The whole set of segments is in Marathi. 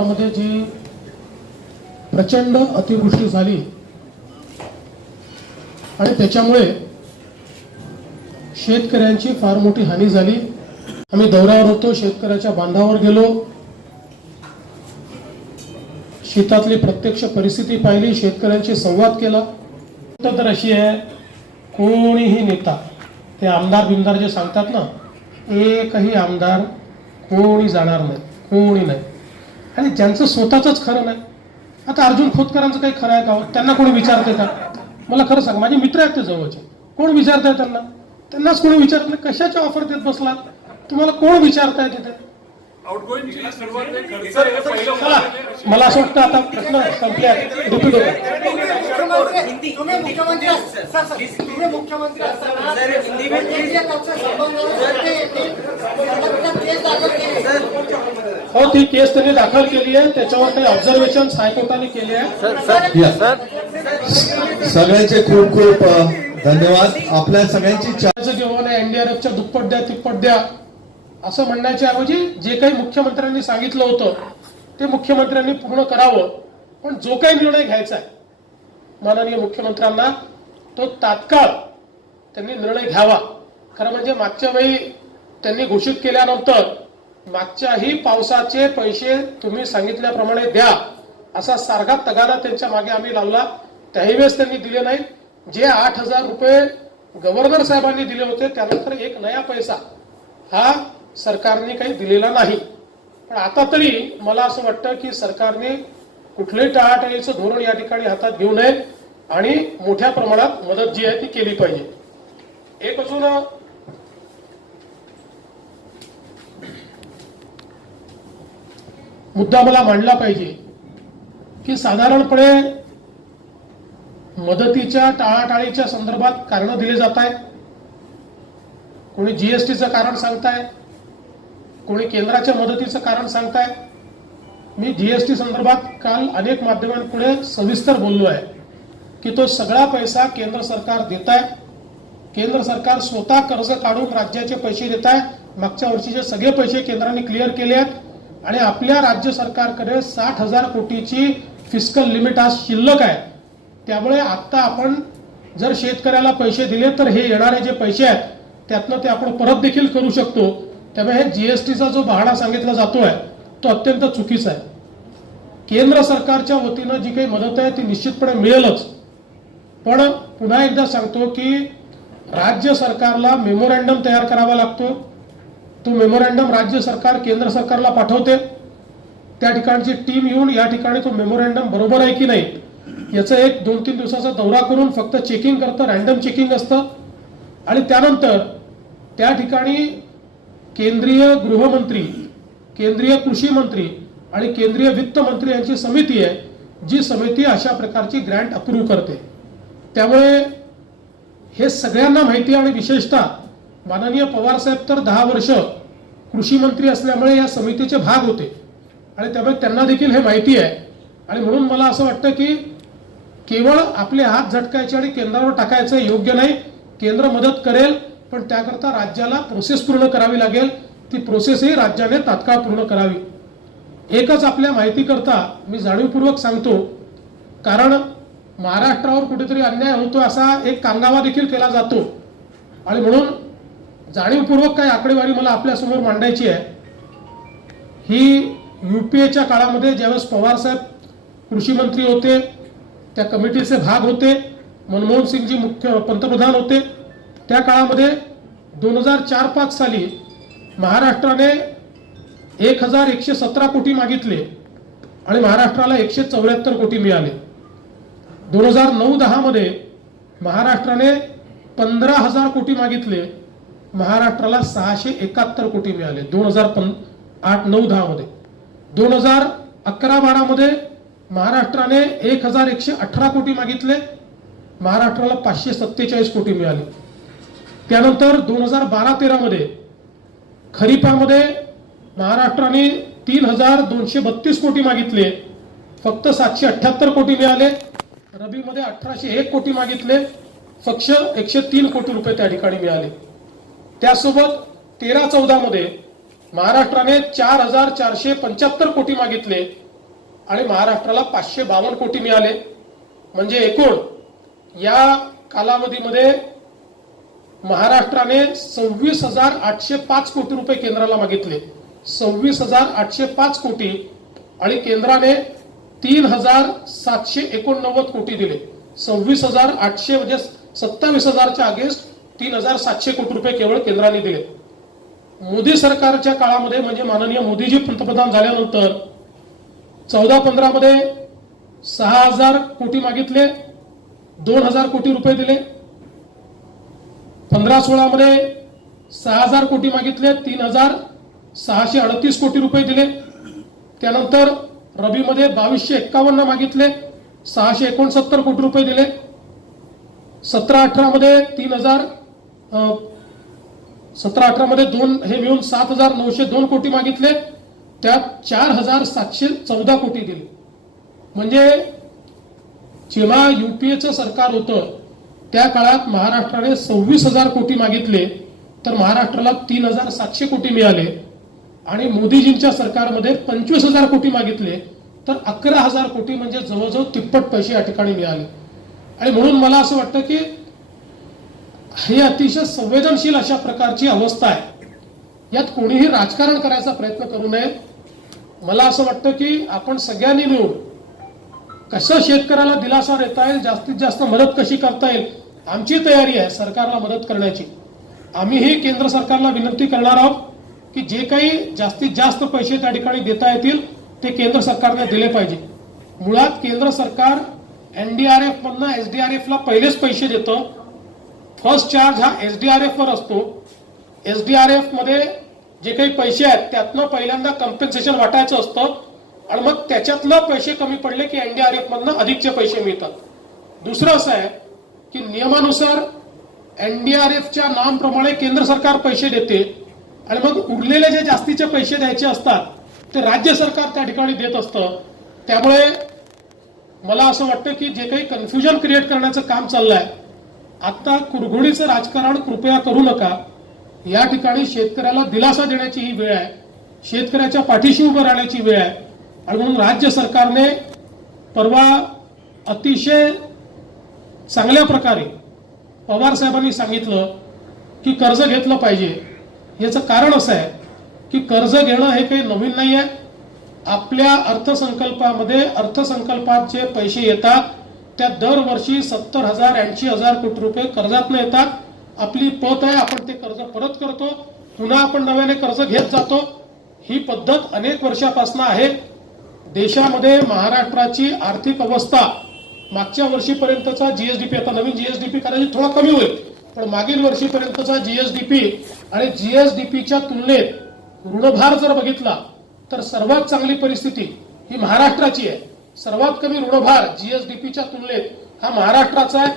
महाराष्ट्रामध्ये जी प्रचंड अतिवृष्टी झाली आणि त्याच्यामुळे शेतकऱ्यांची फार मोठी हानी झाली। आम्ही दौऱ्यावर होतो, शेतकऱ्याच्या बांधावर गेलो, शेतातली प्रत्यक्ष परिस्थिती पाहिली, शेतकऱ्यांशी संवाद केला। तर अशी आहे, कोणीही नेता ते आमदार बिमदार जे सांगतात ना, एकही आमदार कोणी जाणार नाही, कोणी नाही। आणि ज्यांचं स्वतःच खरं नाही, आता अर्जुन खोतकरांचं काही खरं आहे का? त्यांना कोणी विचारते का? मला खरं सांग, माझे मित्र आहेत ते जवळचे, कोण विचारताय त्यांना? त्यांनाच कोणी विचारत नाही। कशाच्या ऑफर देत बसला? तुम्हाला कोण विचारताय तिथे? मला असं वाटतं आता प्रश्न संपल्या, रिपीट होता। हो, ती केस त्यांनी दाखल केली आहे, त्याच्यावर काही ऑब्झर्वेशन हायकोर्टाने केले आहे। सगळ्यांचे खूप खूप धन्यवाद। आपल्या सगळ्यांची जेवण आहे, एनडीआरएफच्या दुप्पट द्या तिप्पट द्या असं म्हणण्याच्या ऐवजी जे काही मुख्यमंत्र्यांनी सांगितलं होतं ते मुख्यमंत्र्यांनी पूर्ण करावं। पण जो काही निर्णय घ्यायचा आहे माननीय मुख्यमंत्र्यांना, तो तात्काळ त्यांनी निर्णय घ्यावा। खरं म्हणजे मागच्या वेळी त्यांनी घोषित केल्यानंतर मागच्याही पावसाचे पैसे तुम्ही सांगितल्याप्रमाणे द्या असा सारखा तगादा त्यांच्या मागे आम्ही लावला, त्याही वेळेस त्यांनी दिले नाही। जे 8,000 रुपये गव्हर्नर साहेबांनी दिले होते त्यानंतर एक नया पैसा हा सरकारने काही दिलेला नाही। पण आता तरी मला असं वाटतं की सरकारने कुठलंही टाळाटाळीचं धोरण या ठिकाणी हातात घेऊ नये आणि मोठ्या प्रमाणात मदत जी आहे ती केली पाहिजे। एक अजून मुद्दा मला मांडला पाहिजे की साधारणपणे मदतीच्या टाळाटाळीच्या संदर्भात कारण दिले जात आहेत। कोणी जीएसटीचं कारण सांगताय, कोणी केंद्राच्या मदतीचं कारण सांगताय। मी जीएसटी संदर्भात काल अनेक माध्यमांपुढे सविस्तर बोललो आहे की तो सगळा पैसा केंद्र सरकार देत आहे। केंद्र सरकार स्वतः कर्ज काढून राज्याचे पैसे देत आहे। मागच्या वर्षीचे सगळे पैसे केंद्राने क्लिअर केले आहेत आणि आपल्या राज्य सरकारकडे 60,000 कोटीची फिस्कल लिमिट आज शिल्लक आहे। त्यामुळे आता आपण जर शेतकऱ्याला पैसे दिले तर हे येणारे जे पैसे आहेत त्यातनं ते आपण परत देखील करू शकतो। त्यामुळे हे जीएसटीचा जो बहाणा सांगितला जातोय तो अत्यंत चुकीचा आहे। केंद्र सरकारच्या वतीनं जी काही मदत आहे ती निश्चितपणे मिळेलच, पण पुन्हा एकदा सांगतो की राज्य सरकारला मेमोरँडम तयार करावा लागतो। तो मेमोरँडम राज्य सरकार केंद्र सरकारला पाठवते, त्या ठिकाणची टीम येऊन या ठिकाणी तो मेमोरँडम बरोबर आहे की नाही याचं एक 2-3 दिवसाचा दौरा करून फक्त चेकिंग करतं, रँडम चेकिंग असतं। आणि त्यानंतर त्या ठिकाणी केंद्रीय गृहमंत्री, केंद्रीय कृषी मंत्री आणि केंद्रीय वित्त मंत्री यांची समिती आहे, जी समिती अशा प्रकारची ग्रँट अप्रूव्ह करते। त्यामुळे हे सगळ्यांना माहिती आहे आणि विशेषतः माननीय पवार साहेब तर 10 वर्ष कृषी मंत्री असल्यामुळे या समितीचे भाग होते आणि त्यामुळे त्यांना देखील हे माहिती आहे। आणि म्हणून मला असं वाटतं की केवळ आपले हात झटकायचे आणि केंद्रावर टाकायचं योग्य नाही। केंद्र मदत करेल, पण त्याकरता राज्याला प्रोसेस पूर्ण करावी लागेल। ती प्रोसेसही राज्याने तात्काळ पूर्ण करावी। एकच आपल्या माहिती करता मी जाणीवपूर्वक सांगतो, कारण महाराष्ट्रावर कुठेतरी अन्याय होतो असा एक कांगावा देखील केला जातो आणि म्हणून जाणीवपूर्वक काही आकडेवारी मला आपल्यासमोर मांडायची आहे। ही यूपीएच्या काळामध्ये ज्यावेळेस पवार साहेब कृषी मंत्री होते, त्या कमिटीचे भाग होते, मनमोहन सिंगजी मुख्य पंतप्रधान होते, त्या काळामध्ये 2004-05 साली महाराष्ट्राने 1,117 कोटी मागितले आणि महाराष्ट्राला 174 कोटी मिळाले। 2009-10 मध्ये महाराष्ट्राने 15,000 कोटी मागितले, महाराष्ट्राला 671 कोटी मिळाले 2008-09-10 मध्ये। 2011-12 मध्ये महाराष्ट्राने 1,118 कोटी मागितले, महाराष्ट्राला 547 कोटी मिळाले। त्यानंतर 2012-13 मध्ये खरीपामध्ये महाराष्ट्राने 3,232 कोटी मागितले, फक्त 778 कोटी मिळाले। रबीमध्ये 1,801 कोटी मागितले, फक्त 103 कोटी रुपये त्या ठिकाणी मिळाले। त्यासोबत 13-14 मध्ये महाराष्ट्राने 4,475 कोटी मागितले, आणि महाराष्ट्राला 552 कोटी मिळाले. म्हणजे एकूण या कालावधीमध्ये महाराष्ट्राने 26,805 कोटी रुपये केंद्राला मागितले. 26,805 कोटी आणि केंद्राने 3,789 कोटी दिले. 26,800 म्हणजे 27,000च्या अगेन्स्ट 3,700 कोटी रुपये केवळ केंद्राने दिले. मोदी सरकारच्या काळामध्ये म्हणजे माननीय मोदीजी पंतप्रधान झाल्यानंतर 14-15 मध्ये 6,000 कोटी मागितले, 2,000 कोटी रुपये दिले. 15-16 मध्ये 6,000 कोटी मागितले, 3,638 कोटी रुपये दिले. त्यानंतर रबीमध्ये 2,251 मागितले, 669 कोटी रुपये दिले. 17-18 मध्ये 17-18 मध्ये हे मिळून 7,902 कोटी मागितले, त्यात 4,714 कोटी दिले. म्हणजे जेव्हा युपीएचं सरकार होतं त्या काळात महाराष्ट्राने 26,000 कोटी मागितले तर महाराष्ट्राला 3,700 कोटी मिळाले. आणि मोदीजींच्या सरकारमध्ये 25,000 कोटी मागितले तर 11,000 कोटी म्हणजे जवळजवळ तिप्पट पैसे या ठिकाणी मिळाले. आणि म्हणून मला असं वाटतं की हे अतिशय संवेदनशील अशा प्रकारची अवस्था आहे. यात कोणीही राजकारण करायचा प्रयत्न करू नये. मला असं वाटतं की आपण सगळ्यांनी मिळून कसं शेतकऱ्याला दिलासा देता येईल, जास्तीत जास्त मदत कशी करता येईल, आमची तयारी आहे सरकारला मदत करण्याची. आम्हीही केंद्र सरकारला विनंती करणार आहोत की जे काही जास्तीत जास्त पैसे त्या ठिकाणी देता येतील ते केंद्र सरकारने दिले पाहिजे. मुळात केंद्र सरकार एनडीआरएफ मधनं एसडीआरएफ ला पहिलेच पैसे देतं. फर्स्ट चार्ज हा एसडीआरएफ वर असतो. एसडीआरएफ मध्ये जे काही पैसे आहेत त्यातनं पहिल्यांदा कम्पेन्सेशन वाटायचं असतं आणि मग त्याच्यातलं पैसे कमी पडले की एनडीआरएफ मधनं अधिकचे पैसे मिळतात. दुसरं असं आहे की नियमानुसार एनडीआरएफच्या नामप्रमाणे केंद्र सरकार पैसे देते आणि मग उरलेले जे जास्तीचे पैसे द्यायचे असतात ते राज्य सरकार त्या ठिकाणी देत असतं. त्यामुळे मला असं वाटतं की जे काही कन्फ्युजन क्रिएट करण्याचं काम चाललंय, आता कुरघोडीचं राजकारण कृपया करू नका. या ठिकाणी शेतकऱ्याला दिलासा देण्याची ही वेळ आहे, शेतकऱ्याच्या पाठीशी उभं राहण्याची वेळ आहे. आणि म्हणून राज्य सरकारने परवा अतिशय चांगल्या प्रकारे पवार साहेबांनी सांगितलं की कर्ज घेतलं पाहिजे. याचं कारण असं आहे की कर्ज घेणं हे काही नवीन नाही आहे. आपल्या अर्थसंकल्पामध्ये अर्थसंकल्पात जे पैसे येतात त्या दरवर्षी 70,000 80,000 कोटी रुपये कर्जातनं येतात. आपली पत आहे, आपण ते कर्ज परत करतो, पुन्हा आपण नव्याने कर्ज घेत जातो. ही पद्धत अनेक वर्षापासून आहे. देशामध्ये महाराष्ट्राची आर्थिक अवस्था मागच्या वर्षीपर्यंतचा जीएसडीपी, आता नवीन जीएसडीपी कदाचित थोडा कमी होईल, पण मागील वर्षीपर्यंतचा जीएसडीपी आणि जीएसडीपीच्या तुलनेत ऋणभार जर बघितला तर सर्वात चांगली परिस्थिती ही महाराष्ट्राची आहे. सर्वात कमी ऋणभार जीएसडीपीच्या तुलनेत हा महाराष्ट्राचा आहे.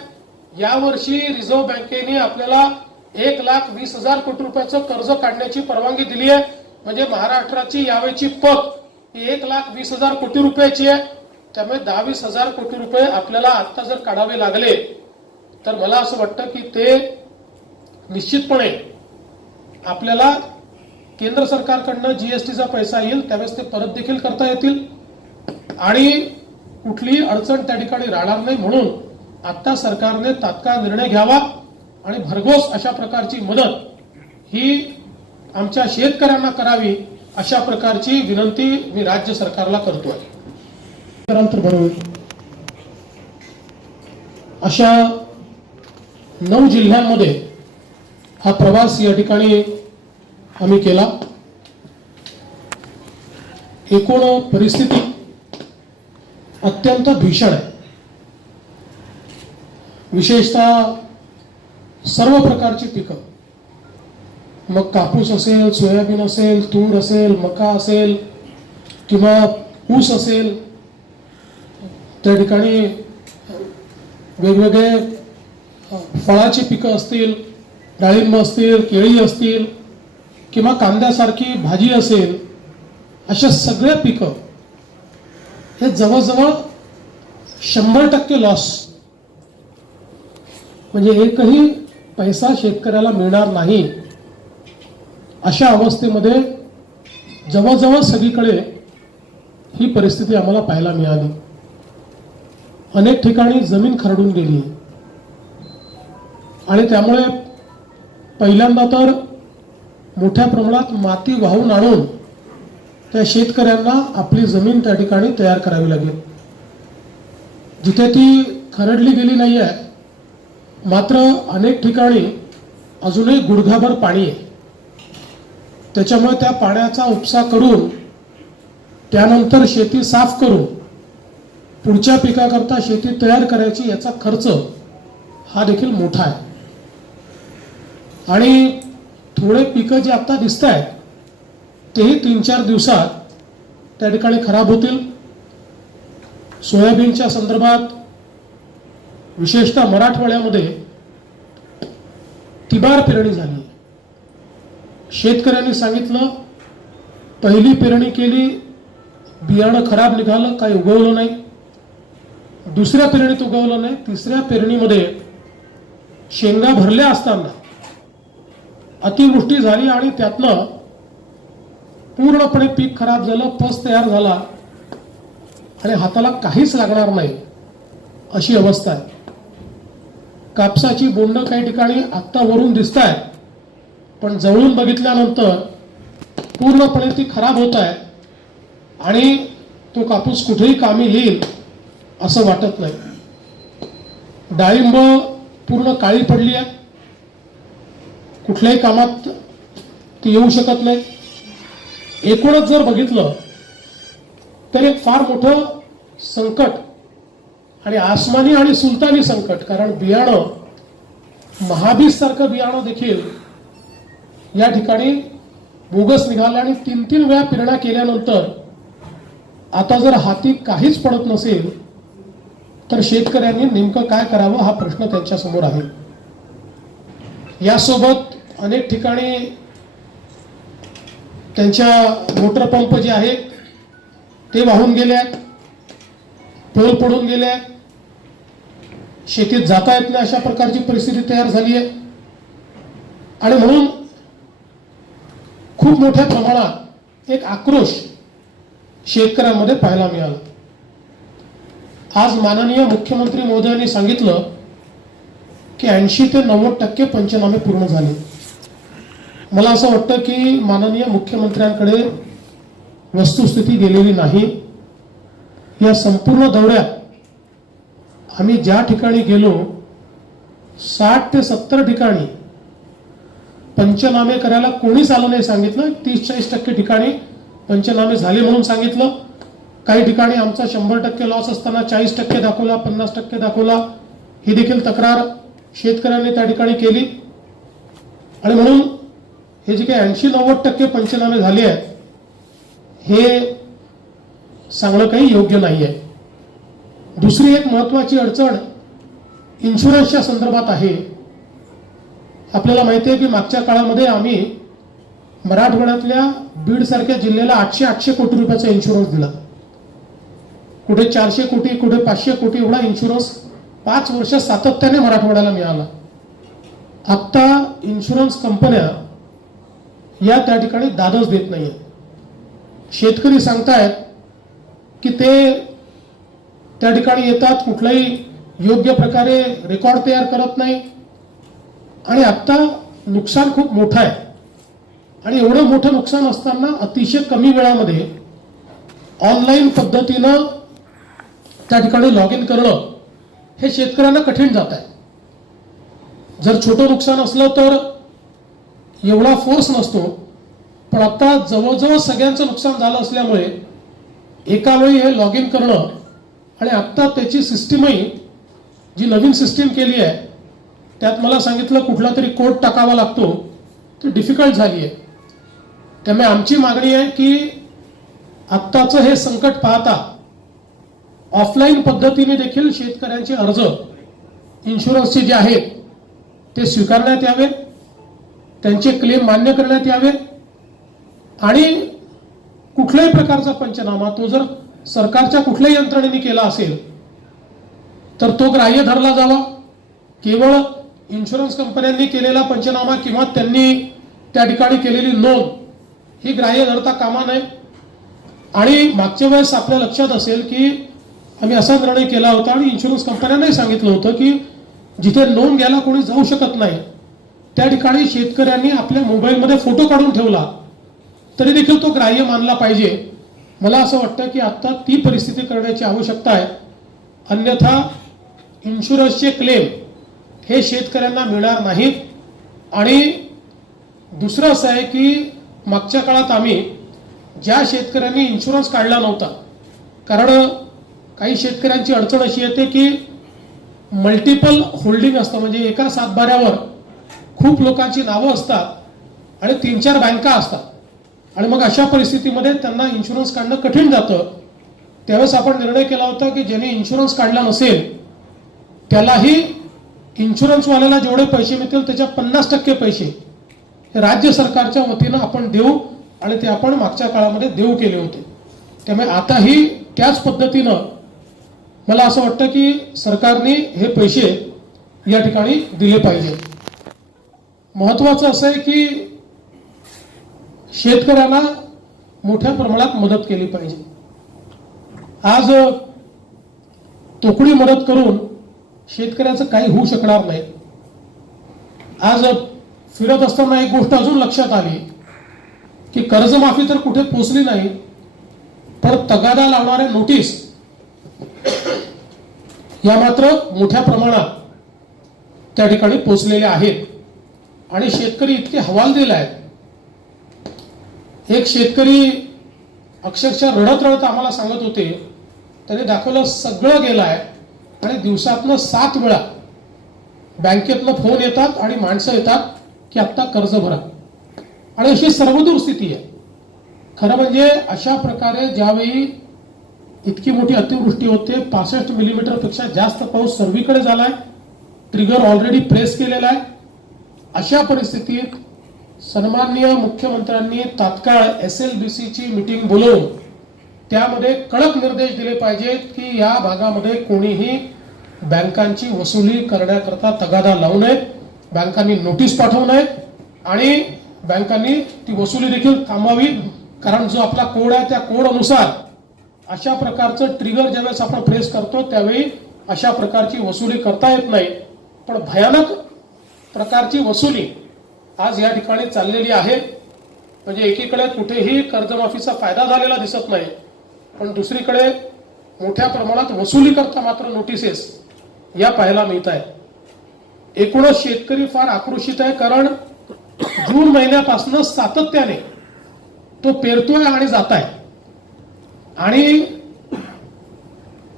यावर्षी रिझर्व्ह बँकेने आपल्याला 1,20,000 कोटी रुपयाचं कर्ज काढण्याची परवानगी दिली आहे. म्हणजे महाराष्ट्राची यावेळची पत ही 1,20,000 कोटी रुपयाची आहे. त्यामुळे 10-20,000 कोटी रुपये आपल्याला आता जर काढावे लागले तर मला असं वाटतं की ते निश्चितपणे आपल्याला केंद्र सरकारकडनं जीएसटीचा पैसा येईल त्यावेळेस ते परत देखील करता येतील आणि कुठलीही अडचण त्या ठिकाणी राहणार नाही. म्हणून आता सरकारने तात्काळ निर्णय घ्यावा आणि भरघोस अशा प्रकारची मदत ही आमच्या शेतकऱ्यांना करावी अशा प्रकारची विनंती मी राज्य सरकारला करतोय. अशा 9 जिल्ह्यांमध्ये हा प्रवास या ठिकाणी आम्ही केला. एकूण परिस्थिती अत्यंत भीषण आहे. विशेषतः सर्व प्रकारची पिकं, मग कापूस असेल, सोयाबीन असेल, तूर असेल, मका असेल किंवा ऊस असेल, त्या ठिकाणी वेगवेगळे फळाची पिकं असतील, डाळिंब असतील, केळी असतील किंवा कांद्यासारखी भाजी असेल, अशा सगळ्या पिकं हे जवळजवळ 100% लॉस. म्हणजे एकही पैसा शेतकऱ्याला मिळणार नाही. अशा अवस्थेमध्ये जवळजवळ सगळीकडे ही परिस्थिती आम्हाला पाहायला मिळाली. अनेक ठिकाणी जमीन खरडून गेली आणि त्यामुळे पहिल्यांदा तर मोठ्या प्रमाणात माती वाहून आणून त्या शेतकऱ्यांना आपली जमीन त्या ठिकाणी तयार करावी लागेल. जिथे ती खरडली गेली नाही आहे, मात्र अनेक ठिकाणी अजूनही गुडघाभर पाणी आहे. त्याच्यामुळे त्या पाण्याचा उपसा करून त्यानंतर शेती साफ करून पुढच्या पिकाकरता शेती तयार करायची, याचा खर्च हा देखील मोठा आहे. आणि थोडे पिकं जे आता दिसत आहेत तेही 3-4 दिवसात त्या ठिकाणी खराब होतील. सोयाबीनच्या संदर्भात विशेषतः मराठवाड्यामध्ये तिबार पेरणी झाली. शेतकऱ्यांनी सांगितलं, पहिली पेरणी केली, बियाणं खराब निघालं, काही उगवलं नाही. दुसऱ्या पेरणीत उगवलं नाही. तिसऱ्या पेरणीमध्ये शेंगा भरल्या असताना अतिवृष्टी झाली आणि त्यातनं पूर्णपणे पीक खराब झालं, पस तयार झाला आणि हाताला काहीच लागणार नाही अशी अवस्था आहे. कापसाची बोंड काही ठिकाणी आत्ता वरून दिसत आहेत, पण जवळून बघितल्यानंतर पूर्णपणे ती खराब होत आहे आणि तो कापूस कुठेही कामी येईल असं वाटत नाही. डाळिंब पूर्ण काळी पडली आहे, कुठल्याही कामात ती येऊ शकत नाही. एकूणच जर बघितलं तर एक फार मोठं संकट आणि आसमानी आणि सुलतानी संकट, कारण बियाणं महाबीज सारखं बियाणं देखील या ठिकाणी बोगस निघालं आणि 3-3 वेळा पेरण्या केल्यानंतर आता जर हाती काहीच पडत नसेल तर शेतकऱ्यांनी नेमकं काय करावं हा प्रश्न त्यांच्या समोर आहे. यासोबत अनेक ठिकाणी त्यांच्या मोटर पंप जे आहेत ते वाहून गेले आहेत, पोल पडून गेले आहेत, शेतीत जाता येत नाही अशा प्रकारची परिस्थिती तयार झाली आहे. आणि म्हणून खूप मोठ्या प्रमाणात एक आक्रोश शेतकऱ्यांमध्ये पाहायला मिळाला. आज माननीय मुख्यमंत्री महोदयांनी सांगितलं की 80 ते 90% पंचनामे पूर्ण झाले. मला असं वाटतं की माननीय मुख्यमंत्र्यांकडे वस्तुस्थिती गेलेली नाही. या संपूर्ण दौऱ्यात आम्ही ज्या ठिकाणी गेलो 60 ते 70 ठिकाणी पंचनामे करायला कोणीच आलं नाही सांगितलं. 30-40% ठिकाणी पंचनामे झाले म्हणून सांगितलं. काही ठिकाणी आमचा 100% लॉस असताना 40% दाखवला, 50% दाखवला. ही देखील तक्रार शेतकऱ्यांनी त्या ठिकाणी केली. आणि म्हणून हे जे काही 80-90% पंचनामे झाले आहेत हे सांगणं काही योग्य नाही आहे. दुसरी एक महत्वाची अडचण इन्शुरन्सच्या संदर्भात आहे. आपल्याला माहिती आहे की मागच्या काळामध्ये आम्ही मराठवाड्यातल्या बीड सारख्या जिल्ह्याला 800 कोटी रुपयाचा इन्शुरन्स दिला. कुठे 400 कोटी, कुठे 500 कोटी एवढा इन्शुरन्स 5 वर्ष सातत्याने मराठवाड्याला मिळाला. आता इन्शुरन्स कंपन्या या त्या ठिकाणी दादच देत नाहीये. शेतकरी सांगतायत की ते त्या ठिकाणी येतात, कुठलाही योग्य प्रकारे रेकॉर्ड तयार करत नाही आणि आता नुकसान खूप मोठं आहे. आणि एवढं मोठं नुकसान असताना अतिशय कमी वेळामध्ये ऑनलाईन पद्धतीनं त्या ठिकाणी लॉग इन करणं हे शेतकऱ्यांना कठीण जात आहे. जर छोटं नुकसान असलं तर एवढा फोर्स नसतो, पण आता जवळजवळ सगळ्यांचं नुकसान झालं असल्यामुळे एका वेळी हे लॉग इन करणं आणि आता त्याची सिस्टीमही जी नवीन सिस्टीम केली आहे त्यात मला सांगितलं कुठला तरी कोड टाकावा लागतो, ती डिफिकल्ट झाली आहे. त्यामुळे आमची मागणी आहे की आत्ताचं हे संकट पाहता ऑफलाईन पद्धतीने देखील शेतकऱ्यांचे अर्ज इन्शुरन्सचे जे आहेत ते स्वीकारण्यात यावे, त्यांचे क्लेम मान्य करण्यात यावे आणि कुठल्याही प्रकारचा पंचनामा तो जर सरकारच्या कुठल्याही यंत्रणेने केला असेल तर तो ग्राह्य धरला जावा. केवळ इन्शुरन्स कंपन्यांनी केलेला पंचनामा किंवा त्यांनी त्या ठिकाणी केलेली नोंद ही ग्राह्य धरता कामा नये. आणि मागच्या वेळेस आपल्या लक्षात असेल की आम्ही असा निर्णय केला होता आणि इन्शुरन्स कंपन्यांनाही सांगितलं होतं की जिथे नोंद घ्यायला कोणी जाऊ शकत नाही त्या ठिकाणी शेतकऱ्यांनी आपल्या मोबाईलमध्ये फोटो काढून ठेवला तरी देखील तो ग्राह्य मानला पाहिजे. मला असं वाटतं की आता ती परिस्थिती करण्याची आवश्यकता आहे. अन्यथा इन्शुरन्सचे क्लेम हे शेतकऱ्यांना मिळणार नाहीत. आणि दुसरं असं आहे की मागच्या काळात आम्ही ज्या शेतकऱ्यांनी इन्शुरन्स काढला नव्हता, कारण काही शेतकऱ्यांची अडचण अशी येते की मल्टिपल होल्डिंग असतं, म्हणजे एका सातबाऱ्यावर खूप लोकांची नावं असतात आणि 3-4 बँका असतात आणि मग अशा परिस्थितीमध्ये त्यांना इन्शुरन्स काढणं कठीण जातं. त्यावेळेस आपण निर्णय केला होता की ज्यांनी इन्शुरन्स काढला नसेल त्यालाही इन्शुरन्सवाल्याला जेवढे पैसे मिळतील त्याच्या 50% पैसे हे राज्य सरकारच्या वतीनं आपण देऊ आणि ते आपण मागच्या काळामध्ये देऊ केले होते. त्यामुळे आताही त्याच पद्धतीनं मला असं वाटतं की सरकारने हे पैसे या ठिकाणी दिले पाहिजे. महत्वाचं असं आहे की शेतकऱ्यांना मोठ्या प्रमाणात मदत केली पाहिजे. आज तोकडी मदत करून शेतकऱ्याचं काही होऊ शकणार नाही. आज फिरत असताना एक गोष्ट अजून लक्षात आली की कर्जमाफी तर कुठे पोचली नाही, पण तगादा लावणाऱ्या नोटीस या मात्र मोठ्या प्रमाणात त्या ठिकाणी पोचलेल्या आहेत आणि शेतकरी इतके हवालदिल आहेत. एक शेतकरी अक्षरशः रडत रडत आम्हाला सांगत होते, त्याने दाखवलं सगळं गेलं आहे आणि दिवसातनं 7 वेळा बँकेतनं फोन येतात आणि माणसं येतात की आत्ता कर्ज भरा. आणि अशी सर्वदूर स्थिती आहे. खरं म्हणजे अशा प्रकारे ज्यावेळी इतकी मोठी अतिवृष्टी होते, 65 मिलीमीटर पेक्षा जास्त पाऊस सर्वीकडे झालाय, ट्रिगर ऑलरेडी प्रेस केलेला आहे, अशा परिस्थितीत सन्माननीय मुख्यमंत्र्यांनी तात्काळ SLBC ची मीटिंग बोलवून त्यामध्ये कडक निर्देश दिले पाहिजेत की या भागामध्ये कोणीही बँकांची वसुली करण्याकरता तगादा लावू नये, बँकांनी नोटीस पाठवू नये आणि बँकांनी ती वसुली देखील थांबवावी. कारण जो आपला कोड आहे त्या कोड अनुसार अशा प्रकारचं ट्रिगर ज्यावेळेस आपण प्रेस करतो त्यावेळी अशा प्रकारची वसुली करता येत नाही. पण भयानक प्रकारची वसुली आज या ठिकाणी चाललेली आहे. म्हणजे एकीकडे कुठेही कर्जमाफीचा फायदा झालेला दिसत नाही, पण दुसरीकडे मोठ्या प्रमाणात वसुली करता मात्र नोटिसेस या पाहायला मिळत आहे. एकूणच शेतकरी फार आक्रोशित आहे, कारण जून महिन्यापासून सातत्याने तो पेरतोय आणि जात आहे आणि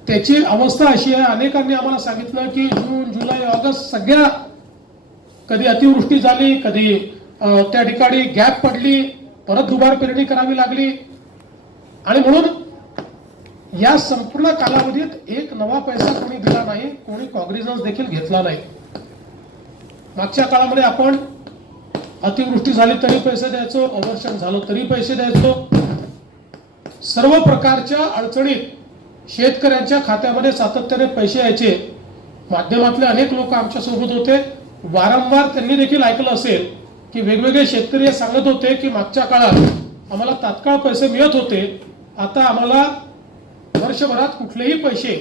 त्याची अवस्था अशी आहे. अनेकांनी आम्हाला सांगितलं की जून, जुलै, ऑगस्ट सगळ्या कधी अतिवृष्टी झाली, कधी त्या ठिकाणी गॅप पडली, परत दुबार पेरणी करावी लागली आणि म्हणून या संपूर्ण कालावधीत एक नवा पैसा कोणी दिला नाही, कोणी कॉग्निझन्स देखील घेतला नाही. मागच्या काळामध्ये आपण अतिवृष्टी झाली तरी पैसे द्यायचो, ओव्हरशन झालं तरी पैसे द्यायचो. सर्व प्रकारच्या अडचणीत शेतकऱ्यांच्या खात्यामध्ये सातत्याने पैसे यायचे. माध्यमातले अनेक लोक आमच्या सोबत होते. वारंवार त्यांनी देखील ऐकलं असेल की वेगवेगळे शेतकरी सांगत होते की मागच्या काळात आम्हाला तात्काळ पैसे मिळत होते, आता आम्हाला वर्षभरात कुठलेही पैसे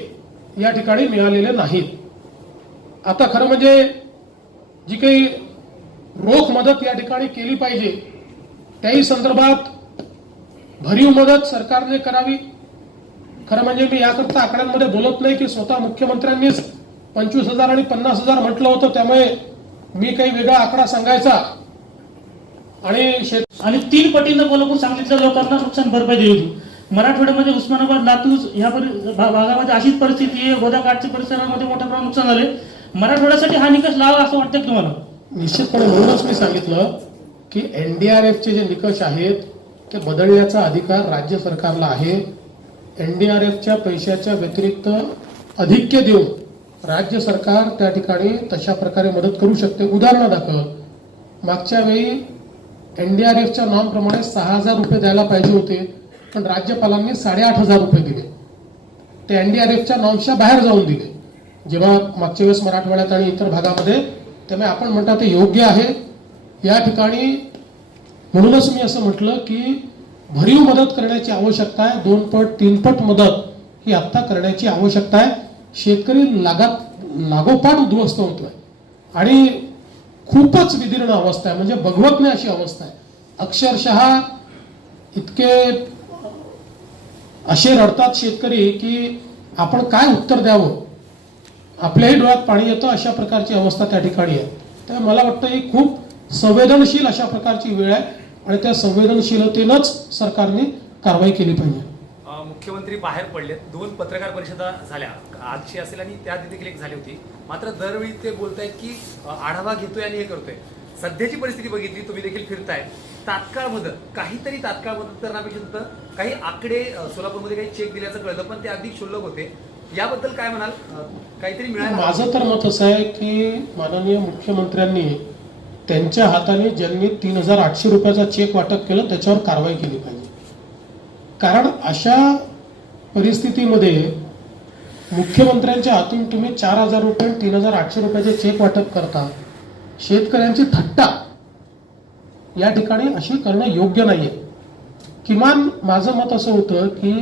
या ठिकाणी मिळालेले नाहीत. आता खरं म्हणजे जी काही रोख मदत या ठिकाणी केली पाहिजे त्याही संदर्भात भरीव मदत सरकारने करावी. खरं म्हणजे मी याकरता आकड्यांमध्ये बोलत नाही की स्वतः मुख्यमंत्र्यांनीच 25,000 आणि 50,000 म्हटलं होतं, त्यामुळे मी काही वेगळा आकडा सांगायचा आणि 3 पटीनं बोलून सांगितलं लोकांना नुकसान भरपाई दिली होती. मराठवाड्यामध्ये उस्मानाबाद, लातूर ह्या भागामध्ये अशीच परिस्थिती आहे. गोदाकाठच्या परिसरामध्ये मोठ्या प्रमाणात नुकसान झाले. मराठवाड्यासाठी हा निकष लावा असं वाटतं की तुम्हाला? निश्चितपणे. म्हणूनच मी सांगितलं की NDRFचे जे निकष आहेत ते बदलण्याचा अधिकार राज्य सरकारला आहे. NDRFच्या पैशाच्या व्यतिरिक्त अधिक्य देऊन राज्य सरकार त्या ठिकाणी तशा प्रकारे मदत करू शकते. उदाहरणादाखल मागच्या वेळी NDRFच्या नॉर्मप्रमाणे 6,000 रुपये द्यायला पाहिजे होते, पण राज्यपालांनी 8,500 रुपये दिले. ते NDRFच्या नॉर्म्सच्या बाहेर जाऊन दिले जेव्हा मागच्या वेळेस मराठवाड्यात आणि इतर भागामध्ये. त्यामुळे आपण म्हणता ते योग्य आहे या ठिकाणी. म्हणूनच मी असं म्हटलं की भरीव मदत करण्याची आवश्यकता आहे. 2 पट 3 पट मदत ही आत्ता करण्याची आवश्यकता आहे. शेतकरी लागोपाठ उद्ध्वस्त होतोय आणि खूपच विदीर्ण अवस्था आहे, म्हणजे बघवत नाही अशी अवस्था आहे. अक्षरशः इतके असे रडतात शेतकरी की आपण काय उत्तर द्यावं, आपल्याही डोळ्यात पाणी येतं, अशा प्रकारची अवस्था त्या ठिकाणी आहे. तर मला वाटतं ही खूप संवेदनशील अशा प्रकारची वेळ आहे आणि त्या संवेदनशीलतेनंच सरकारने कारवाई केली पाहिजे. मुख्यमंत्री बाहेर पडले, 2 पत्रकार परिषदा झाल्या, आजची असेल आणि त्या देखील एक झाली होती. मात्र दरवेळी ते बोलतायत की आढावा घेतोय आणि हे करतोय. सध्याची परिस्थिती बघितली, तुम्ही देखील फिरताय, तात्काळ मदत, काहीतरी तात्काळ मदत करण्यापेक्षा काही आकडे सोलापूरमध्ये काही चेक दिल्याचं कळलं, पण ते अगदी क्षुल्लक होते. याबद्दल काय म्हणाल? काहीतरी मिळालं? माझं तर मत असं आहे की माननीय मुख्यमंत्र्यांनी त्यांच्या हाताने ज्यांनी 3,800 रुपयाचा चेक वाटप केलं त्याच्यावर कारवाई केली पाहिजे. कारण अशा परिस्थितीमध्ये मुख्यमंत्र्यांच्या हातून तुम्ही 4,000 रुपये 3,800 रुपयाचे चेक वाटप करता, शेतकऱ्यांची थट्टा या ठिकाणी अशी करणं योग्य नाहीये. किमान माझं मत असं होतं की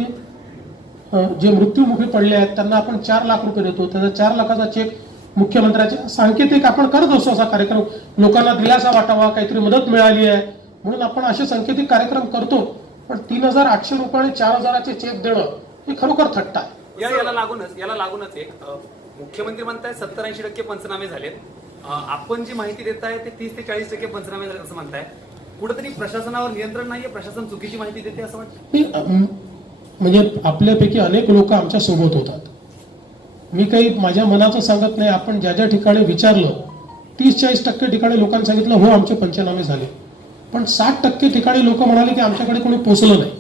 जे मृत्यूमुखी पडले आहेत त्यांना आपण 4 लाख रुपये देतो, त्याचा 4 लाखाचा चेक मुख्यमंत्र्याचे सांकेतिक आपण करत असतो. असा कार्यक्रम लोकांना दिलासा वाटावा, काहीतरी मदत मिळाली आहे म्हणून आपण असे सांकेतिक कार्यक्रम करतो. पण 3,800 रुपये आणि 4,000चे चेक देणं हे खरोखर थट्टा आहे. याला लागूनच एक मुख्यमंत्री म्हणताय 70-80% पंचनामे झालेत. आपण जी माहिती देताय ते 30 ते 40% पंचनामे झाले असं म्हणताय. कुठेतरी प्रशासनावर नियंत्रण नाहीये, प्रशासन चुकीची माहिती देते असं वाटतं? म्हणजे आपल्यापैकी अनेक लोक आमच्या सोबत होतात. मी काही माझ्या मनाचं सांगत नाही. आपण ज्या ज्या ठिकाणी विचारलं 30-40% ठिकाणी लोकांनी सांगितलं हो आमचे पंचनामे झाले, पण 60% ठिकाणी लोक म्हणाले की आमच्याकडे कोणी पोचलं नाही.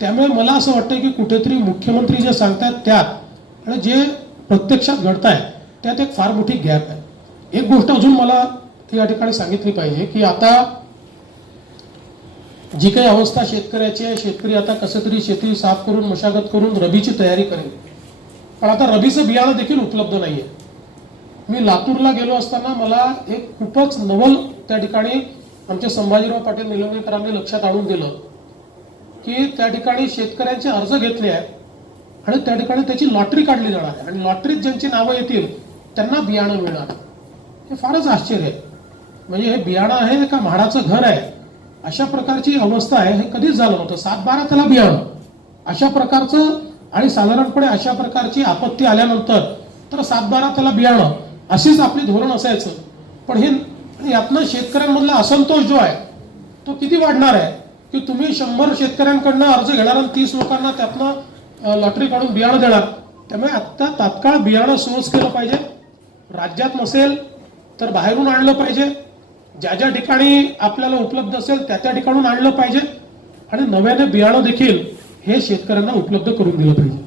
त्यामुळे मला असं वाटतं की कुठेतरी मुख्यमंत्री जे सांगतात त्यात आणि जे प्रत्यक्षात घडत आहे त्यात एक फार मोठी गॅप आहे. एक गोष्ट अजून मला या ठिकाणी सांगितली पाहिजे की आता जी काही अवस्था शेतकऱ्याची आहे, शेतकरी आता कसं तरी शेती साफ करून मशागत करून रबीची तयारी करेल, पण आता रबीचं बियाणं देखील उपलब्ध नाहीये. मी लातूरला गेलो असताना मला एक खूपच नवल त्या ठिकाणी आमचे संभाजीराव पाटील निलंगेकरांनी लक्षात आणून दिलं की त्या ठिकाणी शेतकऱ्यांचे अर्ज घेतले आहेत आणि त्या ठिकाणी त्याची लॉटरी काढली जाणार आहे आणि लॉटरीत ज्यांची नावं येतील त्यांना बियाणं मिळणार. हे फारच आश्चर्य आहे. म्हणजे हे बियाणं आहे का म्हाडाचं घर आहे अशा प्रकारची अवस्था आहे. हे कधीच झालं नव्हतं. 7-12 त्याला बियाणं अशा प्रकारचं आणि साधारणपणे अशा प्रकारची आपत्ती आल्यानंतर तर 7-12 त्याला बियाणं अशीच आपली धोरण असायचं. पण हे यातनं शेतकऱ्यांमधला असंतोष जो आहे तो किती वाढणार आहे की तुम्ही 100 शेतकऱ्यांकडनं अर्ज घेणार आणि 30 लोकांना त्यातनं लॉटरी काढून बियाणं देणार. त्यामुळे आता तात्काळ बियाणं सोच केलं पाहिजे. राज्यात नसेल तर बाहेरून आणलं पाहिजे. ज्या ज्या ठिकाणी आपल्याला उपलब्ध असेल त्या त्या ठिकाणून आणलं पाहिजे आणि नव्याने बियाणं देखील हे शेतकऱ्यांना उपलब्ध करून दिलं पाहिजे.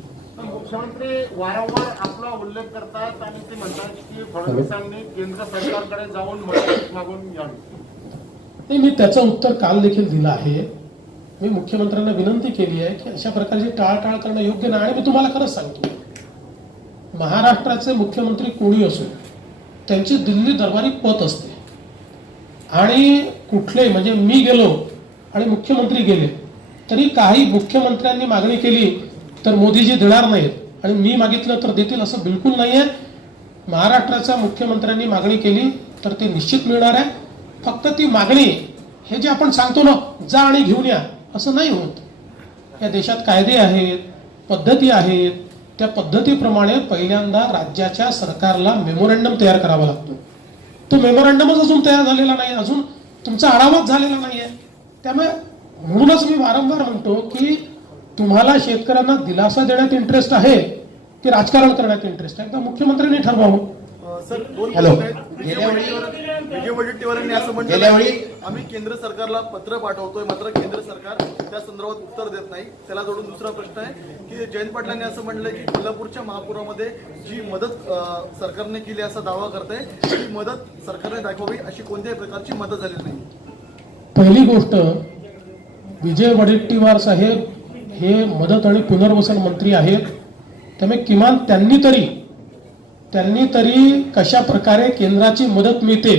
मुख्यमंत्री वारंवार आपला उल्लेख करतात आणि ते म्हणतात की फडणवीसांनी केंद्र सरकारकडे जाऊन मदत मागून यावी. नाही, मी त्याचं उत्तर काल देखील दिलं आहे. मी मुख्यमंत्र्यांना विनंती केली आहे की अशा प्रकारची टाळाटाळ करणं योग्य नाही. आणि मी तुम्हाला खरंच सांगतो, महाराष्ट्राचे मुख्यमंत्री कोणी असो त्यांची दिल्ली दरबारी पत असते आणि कुठले म्हणजे मी गेलो आणि मुख्यमंत्री गेले तरी काही मुख्यमंत्र्यांनी मागणी केली तर मोदीजी देणार नाहीत आणि मी मागितलं तर देतील असं बिलकुल नाहीये. महाराष्ट्राच्या मुख्यमंत्र्यांनी मागणी केली तर ते निश्चित मिळणार आहे. फक्त ती मागणी हे जे आपण सांगतो ना जा आणि घेऊन या असं नाही होत. या देशात कायदे आहेत, पद्धती आहेत. त्या पद्धतीप्रमाणे पहिल्यांदा राज्याच्या सरकारला मेमोरंडम तयार करावा लागतो. तो मेमोरंडमच अजून तयार झालेला नाही, अजून तुमचा आढावाच झालेला नाहीये. त्यामुळे म्हणूनच मी वारंवार म्हणतो की तुम्हाला शेतकऱ्यांना दिलासा देण्यात इंटरेस्ट आहे की राजकारण करण्यात इंटरेस्ट आहे, एकदा मुख्यमंत्र्यांनी ठरवावं. सर दोन हॅलो. विजय वडेट्टीवारांनी असं म्हटलं आम्ही केंद्र सरकारला पत्र पाठवतोय मात्र केंद्र सरकार त्या संदर्भात उत्तर देत नाही. त्याला जोडून दुसरा प्रश्न आहे की जयंत पाटलांनी असं म्हटलंय की कोल्हापूरच्या महापुरामध्ये जी मदत सरकारने केली असा दावा करताय ती मदत सरकारने दाखवावी, अशी कोणत्याही प्रकारची मदत झालेली नाही. पहिली गोष्ट, विजय वडेट्टीवार साहेब हे मदत आणि पुनर्वसन मंत्री आहेत. त्यामुळे किमान त्यांनी तरी कशा प्रकारे केंद्राची मदत मिळते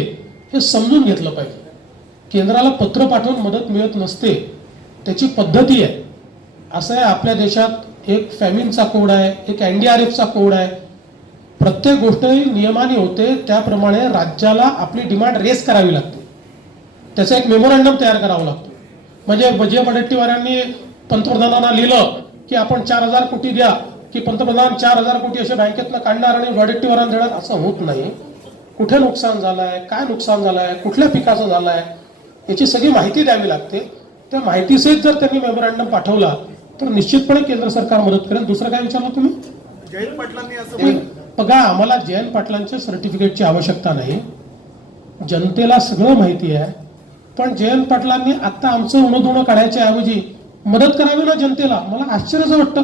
हे समजून घेतलं पाहिजे. केंद्राला पत्र पाठवून मदत मिळत नसते त्याची पद्धती आहे. असं आहे, आपल्या देशात एक फॅमिनचा कोड आहे, एक NDRFचा कोड आहे. प्रत्येक गोष्ट नियमाने होते, त्याप्रमाणे राज्याला आपली डिमांड रेस करावी लागते. त्याचा एक मेमोरंडम तयार करावा लागतो. म्हणजे जे वडेट्टीवारांनी पंतप्रधानांना लिहिलं की आपण 4,000 कोटी द्या, की पंतप्रधान 4,000 कोटी असे बँकेतनं काढणार आणि वडेट्टीवारांना देणार, असं होत नाही. कुठे नुकसान झालंय, काय नुकसान झालंय, कुठल्या पिकाचं झालंय, याची सगळी माहिती द्यावी लागते. त्या माहितीसहित जर त्यांनी मेमोरंडम पाठवला तर निश्चितपणे केंद्र सरकार मदत करेल. दुसरं काय विचारलं तुम्ही? जयंत पाटलांनी असं म्हटलं. बघा, आम्हाला जयंत पाटलांच्या सर्टिफिकेटची आवश्यकता नाही. जनतेला सगळं माहिती आहे. पण जयंत पाटलांनी आता आमचं उणं काढायच्या ऐवजी मदत करावी ना जनतेला. मला आश्चर्यच वाटतं,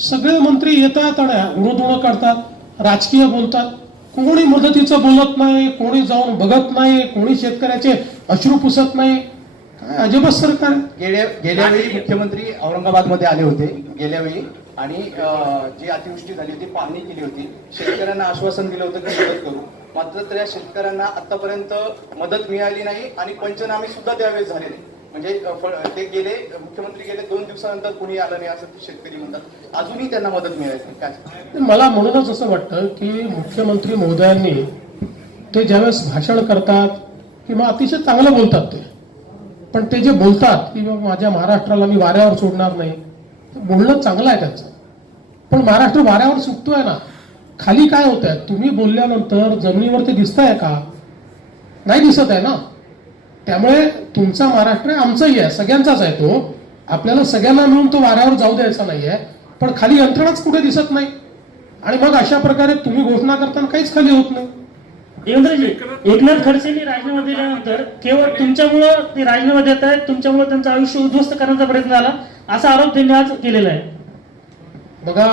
सगळे मंत्री येतात आणि उणं काढतात, राजकीय बोलतात. कोणी मदतीचं बोलत नाही, कोणी जाऊन बघत नाही, कोणी शेतकऱ्याचे अश्रू पुसत नाही. काय अजबच सरकार आहे. गेल्या वेळी मुख्यमंत्री औरंगाबादमध्ये आले होते गेल्या वेळी आणि जी अतिवृष्टी झाली होती पाहणी केली होती. शेतकऱ्यांना आश्वासन दिलं होतं की मदत करू, मात्र त्या शेतकऱ्यांना आतापर्यंत मदत मिळाली नाही आणि पंचनामे सुद्धा त्यावेळेस झाले नाही. म्हणजे ते गेले, मुख्यमंत्री गेले, 2 दिवसानंतर कुणी आलं नाही असं शेतकरी म्हणतात. अजूनही त्यांना मदत मिळायची नाही. काय मला म्हणूनच असं वाटतं की मुख्यमंत्री महोदयांनी ते ज्यावेळेस भाषण करतात किंवा अतिशय चांगलं बोलतात ते, पण ते जे बोलतात की माझ्या महाराष्ट्राला मी वाऱ्यावर सोडणार नाही, बोलणं चांगलं आहे त्यांचं. पण महाराष्ट्र वाऱ्यावर सुटतोय ना, खाली काय होत आहे? तुम्ही बोलल्यानंतर जमिनीवर ते दिसत आहे का? नाही दिसत आहे ना. त्यामुळे तुमचा महाराष्ट्र आहे, आमचाही आहे, सगळ्यांचाच आहे तो. आपल्याला सगळ्यांना मिळून तो वाऱ्यावर जाऊ द्यायचा नाहीये. पण खाली यंत्रणाच कुठे दिसत नाही आणि मग अशा प्रकारे तुम्ही घोषणा करताना काहीच खाली होत नाही. देवेंद्रजी, एकनाथ खडसेंनी राजीनामा दिल्यानंतर केवळ तुमच्यामुळं ते राजीनामा देत आहेत, तुमच्यामुळे त्यांचं आयुष्य उद्ध्वस्त करण्याचा प्रयत्न झाला, असा आरोप त्यांनी आज केलेला आहे. बघा,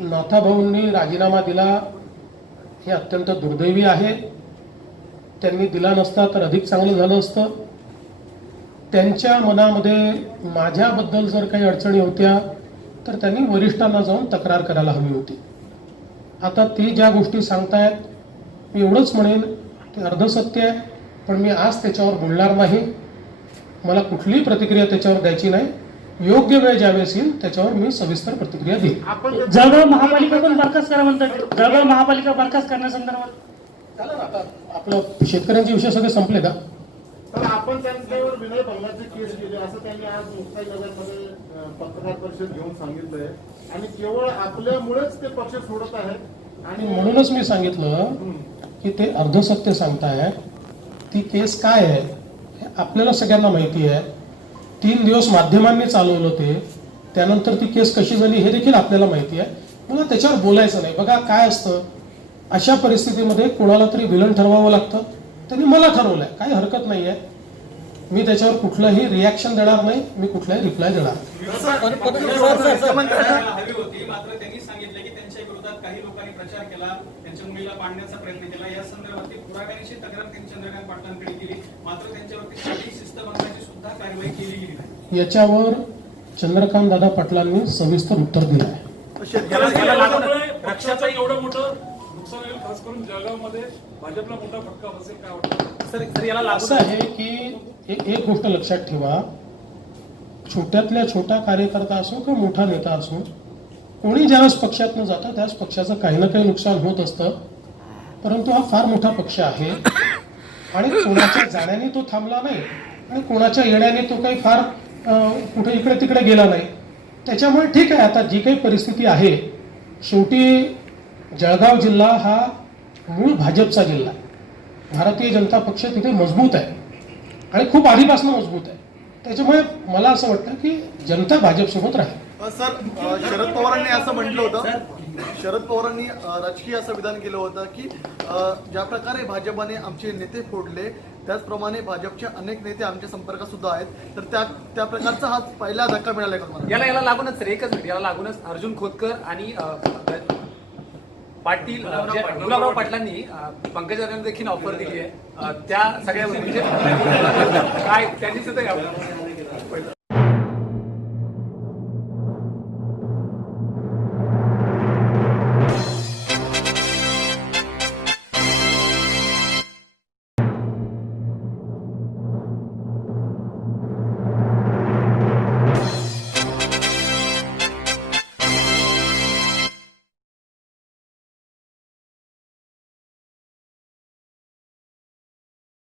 नाथाभाऊंनी राजीनामा दिला हे अत्यंत दुर्दैवी आहे. त्यांनी दिला नसता तर अधिक चांगलं झालं असतं. त्यांच्या मनामध्ये माझ्याबद्दल जर काही अडचणी होत्या तर त्यांनी वरिष्ठांना जाऊन तक्रार करायला हवी होती. आता ते ज्या गोष्टी सांगतायत, मी एवढंच म्हणेन ते अर्धसत्य आहे. पण मी आज त्याच्यावर बोलणार नाही. मला कुठलीही प्रतिक्रिया त्याच्यावर द्यायची नाही. योग्य वेळ ज्यावेळेस येईल त्याच्यावर मी सविस्तर प्रतिक्रिया देईन. जळगाव महापालिका पण बरखास्त करा म्हणतात. जळगाव महापालिका बरखास्त करण्यासंदर्भात झालं ना, आता आपलं शेतकऱ्यांचे विषय सगळे संपले का? तर आपण त्यांच्यावर विनय भंगाची केस केली असं त्यांनी आज मुक्ताईनगरमध्ये पत्रकार परिषद घेऊन सांगितलंय आणि केवळ आपल्यामुळेच ते पक्ष सोडत आहेत. आणि म्हणूनच मी सांगितलं की ते अर्धसत्य सांगताय. ती केस काय आहे हे आपल्याला सगळ्यांना माहिती आहे. 3 दिवस माध्यमांनी चालवलं ते, त्यानंतर ती केस कशी झाली हे देखील आपल्याला माहिती आहे. मला त्याच्यावर बोलायचं नाही. बघा काय असतं, अशा परिस्थितीमध्ये कोणाला तरी विलन ठरवावं लागतं. त्यांनी मला ठरवलंय, काही हरकत नाहीये. मी त्याच्यावर कुठलंही रिॲक्शन देणार नाही, मी कुठलाही रिप्लाय देणार नाही. हवी होती, मात्र त्यांनी सांगितलं की त्यांच्या विरोधात काही लोकांनी प्रचार केला, त्यांच्या मुलीला पाडण्याचा प्रयत्न केला. या संदर्भातली पुराव्यांची तक्रार त्यांनी चंद्रकांत पाटलांकडे केली, मात्र त्यांच्यावरती शारीरिक शिस्तभंगाची सुद्धा कारवाई केली गेली नाही. याच्यावर चंद्रकांत दादा पाटलांनी सविस्तर उत्तर दिलं आहे. रक्षाचं एवढं मोठं नुकसान होईल, खास करून जळगावमध्ये भाजपला मोठा फटका बसेल, काय वाटतं? सर याला असं आहे की एक गोष्ट लक्षात ठेवा, छोट्यातल्या छोटा कार्यकर्ता असो किंवा मोठा नेता असो, कोणी ज्यावेळेस पक्षातनं जातं त्यावेळेस पक्षाचं काही ना काही नुकसान होत असतं. परंतु हा फार मोठा पक्ष आहे आणि कोणाच्या जाण्याने तो थांबला नाही आणि कोणाच्या येण्याने तो काही फार कुठे इकडे तिकडे गेला नाही. त्याच्यामुळे ठीक आहे, आता जी काही परिस्थिती आहे, शेवटी जळगाव जिल्हा हा मूळ भाजपचा जिल्हा आहे. भारतीय जनता पक्ष तिथे मजबूत आहे आणि खूप आधीपासून मजबूत आहे. त्याच्यामुळे मला असं वाटतं की जनता भाजपसोबत राहील. सर, शरद पवारांनी असं म्हटलं होतं, शरद पवारांनी राजकीय असं विधान केलं होतं की ज्या प्रकारे भाजपाने आमचे नेते फोडले त्याचप्रमाणे भाजपचे अनेक नेते आमच्या संपर्कात सुद्धा आहेत. तर त्या प्रकारचा हा पहिला धक्का मिळाला का तुम्हाला? याला लागूनच सर एकच मिनिट, याला लागूनच अर्जुन खोतकर आणि पाटील गुलाबराव पाटलांनी पंकजा देखील ऑफर दिली आहे. त्या सगळ्या म्हणजे काय त्यांनी सुद्धा